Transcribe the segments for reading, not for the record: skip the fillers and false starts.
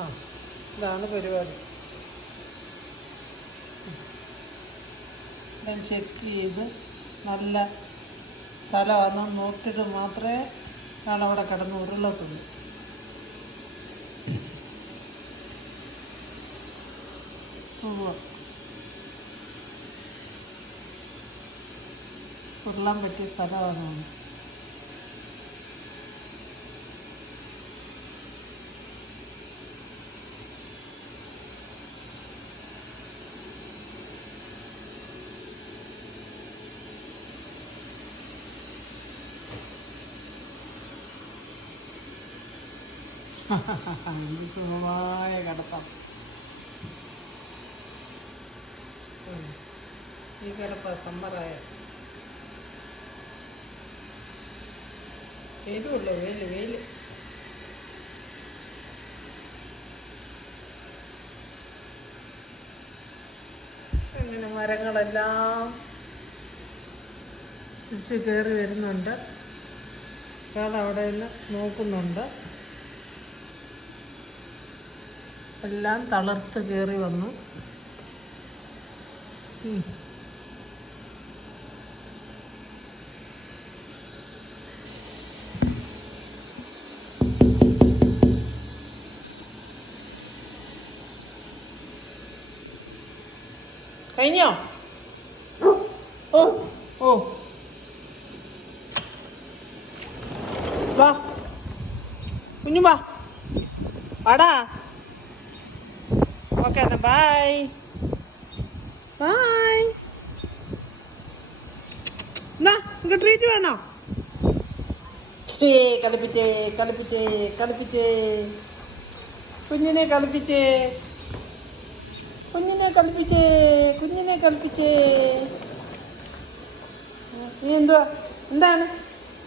ആ ഇതാണ് പരിപാടി. ഞാൻ ചെക്ക് ചെയ്ത് നല്ല സ്ഥലമാണെന്ന് നോക്കിയിട്ട് മാത്രമേ ഞാനവിടെ കിടന്ന് ഉരുളത്തുള്ളൂ. ഉരുളാൻ പറ്റിയ സ്ഥലമാണ്. സുഖമായ കിടത്തം. ഈ കിടപ്പ സമ്മറായ വെയിലുള്ളൂ. വെയിൽ അങ്ങനെ മരങ്ങളെല്ലാം തിരിച്ച് കയറി വരുന്നുണ്ട്. ഒരാൾ അവിടെ നിന്ന് നോക്കുന്നുണ്ട്. എല്ലാം തളർത്ത് കയറി വന്നു. കഴിഞ്ഞോ? ഓ ഓ വാ കുഞ്ഞു വാ വാടാ. ഓക്കെ എന്നാ ബൈ ബൈ. എന്നാ നിങ്ങൾക്ക് ട്രീറ്റ് വേണോ? കളിപ്പിച്ചേ കളിപ്പിച്ചേ കളിപ്പിച്ചേ കുഞ്ഞിനെ കളിപ്പിച്ചേ കുഞ്ഞിനെ കളിപ്പിച്ചേ കുഞ്ഞിനെ കളിപ്പിച്ചേ. നീ എന്താണ്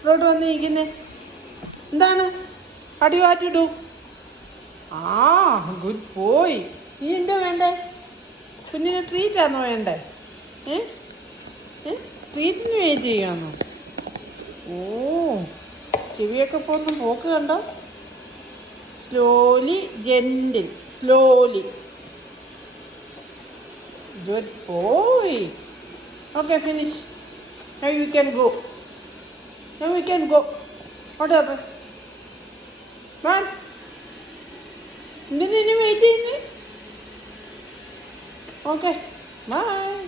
റോഡ് വന്നിരിക്കുന്നേ? എന്താണ് അടി മാറ്റിയിടൂ. ആ ഗുഡ് ബോയ്. നീ എന്താ വേണ്ടേ? കുഞ്ഞിന് ട്രീറ്റാണോ വേണ്ടേ? ട്രീറ്റിന് വെയിറ്റ് ചെയ്യാന്നോ? ഓ ചെവിയൊക്കെ ഇപ്പോൾ ഒന്ന് പോക്ക് കണ്ടോ? Slowly gentle slowly. Good boy. Okay, finish. Now you can go. Now we can go. What happened? Man, എന്തിനാ വെയിറ്റ് ചെയ്യുന്നത്? Okay, bye.